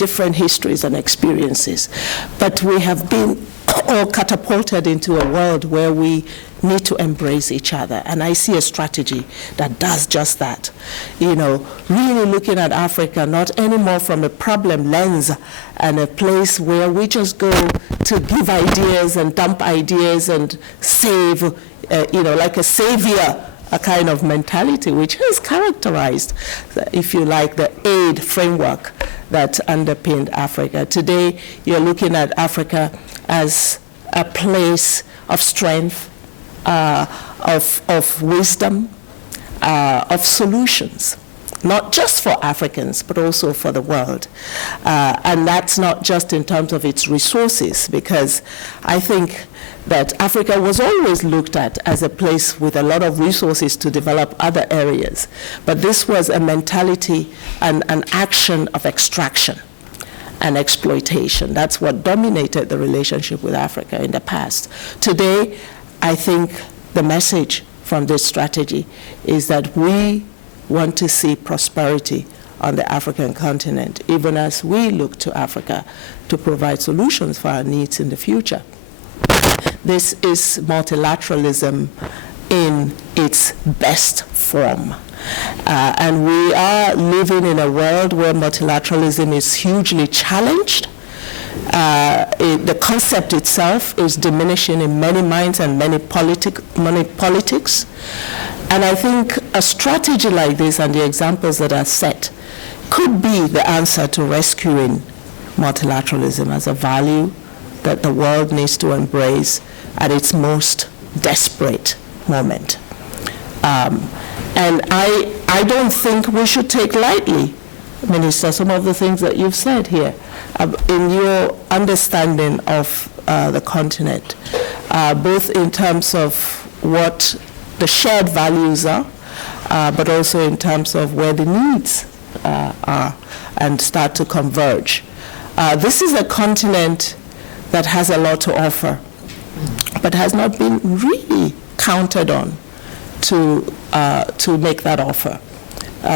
different histories and experiences. But we have been all catapulted into a world where we need to embrace each other. And I see a strategy that does just that. You know, really looking at Africa, not anymore from a problem lens and a place where we just go to give ideas and dump ideas and save, you know, like a savior, a kind of mentality which has characterized, if you like, the aid framework that underpinned Africa. Today, you're looking at Africa as a place of strength, of wisdom, of solutions, not just for Africans, but also for the world. And that's not just in terms of its resources, because I think that Africa was always looked at as a place with a lot of resources to develop other areas. But this was a mentality and an action of extraction and exploitation. That's what dominated the relationship with Africa in the past. Today, I think the message from this strategy is that we want to see prosperity on the African continent, even as we look to Africa to provide solutions for our needs in the future. This is multilateralism in its best form. And we are living in a world where multilateralism is hugely challenged. The concept itself is diminishing in many minds and many politics. And I think a strategy like this and the examples that are set could be the answer to rescuing multilateralism as a value that the world needs to embrace at its most desperate moment. And I don't think we should take lightly, Minister, some of the things that you've said here in your understanding of the continent, both in terms of what the shared values are, but also in terms of where the needs are and start to converge. This is a continent that has a lot to offer, but has not been really counted on to make that offer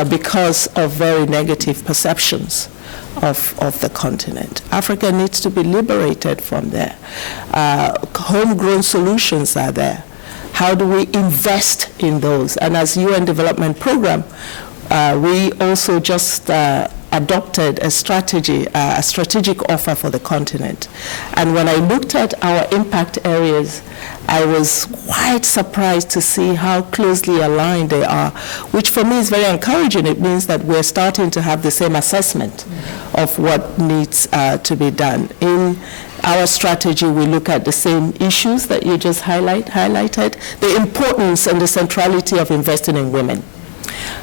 because of very negative perceptions of the continent. Africa needs to be liberated from there. Homegrown solutions are there. How do we invest in those? And as UN Development Program, we also just adopted a strategy, a strategic offer for the continent. And when I looked at our impact areas, I was quite surprised to see how closely aligned they are, which for me is very encouraging. It means that we're starting to have the same assessment of what needs to be done. In our strategy, we look at the same issues that you just highlighted, the importance and the centrality of investing in women,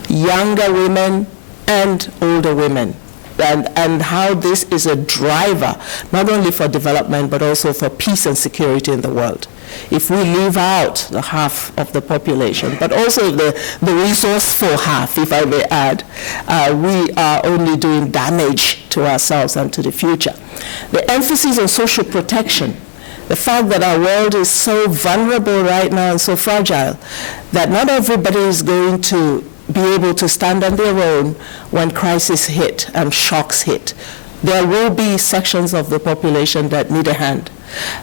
younger women and older women, and how this is a driver, not only for development, but also for peace and security in the world. If we leave out the half of the population, but also the resourceful half, if I may add, we are only doing damage to ourselves and to the future. The emphasis on social protection, the fact that our world is so vulnerable right now and so fragile, that not everybody is going to be able to stand on their own when crisis hit and shocks hit. There will be sections of the population that need a hand,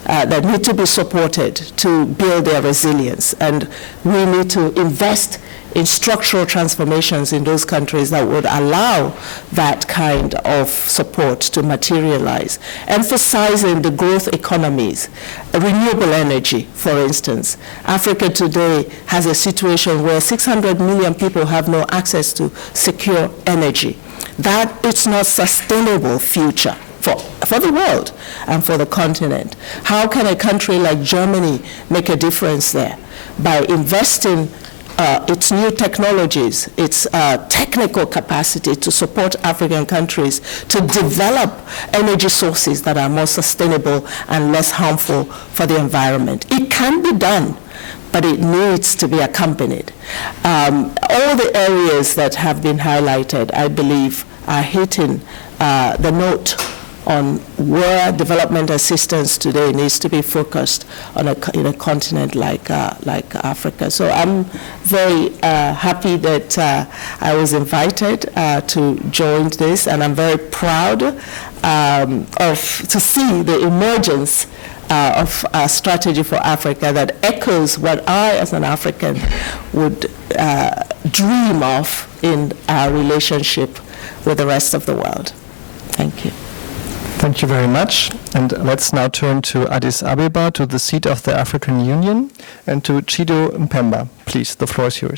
that need to be supported to build their resilience. And we need to invest in structural transformations in those countries that would allow that kind of support to materialize. Emphasizing the growth economies, renewable energy, for instance. Africa today has a situation where 600 million people have no access to secure energy. That it's not sustainable future for the world and for the continent. How can a country like Germany make a difference there? By investing its new technologies, its technical capacity to support African countries to develop energy sources that are more sustainable and less harmful for the environment. It can be done, but it needs to be accompanied. All the areas that have been highlighted, I believe, are hitting the note on where development assistance today needs to be focused on in a continent like Africa. So I'm very happy that I was invited to join this, and I'm very proud to see the emergence of a strategy for Africa that echoes what I, as an African, would dream of in our relationship with the rest of the world. Thank you. Thank you very much. And let's now turn to Addis Ababa, to the seat of the African Union, and to Chido Mpemba. Please, the floor is yours.